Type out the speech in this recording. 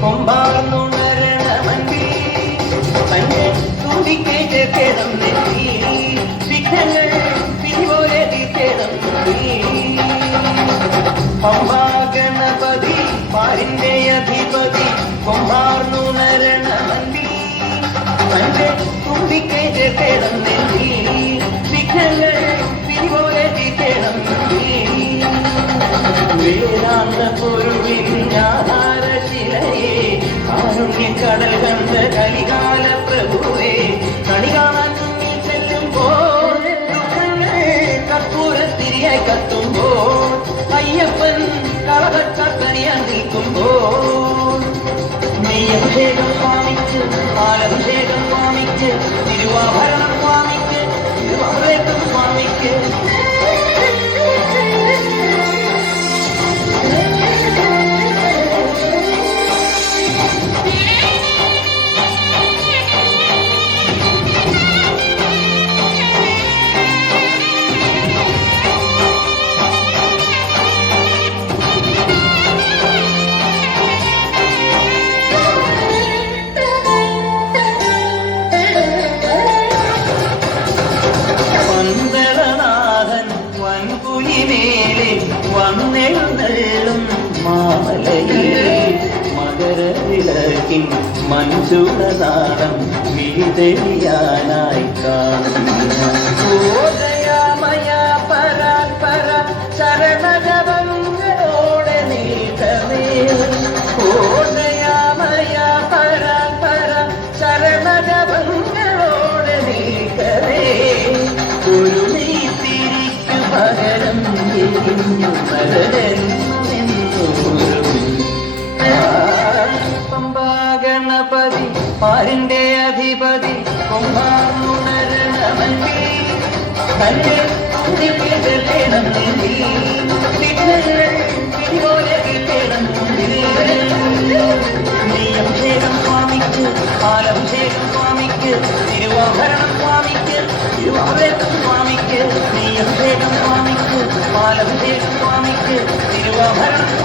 കൊമ്പാർന്നുണരണമന്തി തന്നെ തുടിക്കേറ്റ് കിടന്നെ വിഘ്നങ്ങൾ പിരിപോലെ തീർത്തിടം പമ്പാ ഗണപതി പാരിന്റെ അധിപതി കൊമ്പാർന്നുണരണമന്തി തന്നെ തുടിക്കേറ്റ് കിടന്നെ വിഘ്നങ്ങൾ പിരിപോലെ തീർത്തിടം വേദാന്ത പൊരുവിനാധാരശിലയെ കാരുണ്യക്കടൽ കണ്ട കലികാല പ്രഭുവേ കണി കാണാൻ മുന്നിൽ ചെല്ലുമ്പോൾ കർപ്പൂരത്തിരിയായി കത്തുമ്പോൾ അയ്യപ്പൻ കളകട്ടണിയാൻ നിൽക്കുമ്പോൾ നെയ്യഭിഷേകം സ്വാമിക്ക് പാലഭിഷേകം സ്വാമിക്ക് തിരുവാഭരണം സ്വാമിക്ക് തിരുവാഭരണം സ്വാമിക്ക് വന്നെഴുന്നള്ളും മാമലയിലെ മകരവിളക്കിൻ മഞ്ജുളനാദം വീതെളിയാനായി കാണുമയ പരാപര ശരണജപങ്ങളോടെ നീക്കമേ ഓദയാമയ പരാപര ശരണജപങ്ങളോടെ നീക്കമേ ഒരു നീത്തിരിക്കു പകരം പമ്പാ ഗണപതി പാരിന്റെ അധിപതി കൊമ്പാർന്നുണരണമന്തി തന്നെ തുടിക്കേണം വിഘ്നങ്ങൾ പിരിപോലെ തീർത്തേണം നെയ്യഭിഷേകം സ്വാമിക്ക് പാലഭിഷേകം സ്വാമിക്ക് തിരുവാഭരണം സ്വാമിക്ക് തിരുവാഭരണം സ്വാമിക്ക് നെയ്യഭിഷേകം സ്വാമിക്ക് പാലഭിഷേകം സ്വാമിക്ക് തിരുവാഭരണം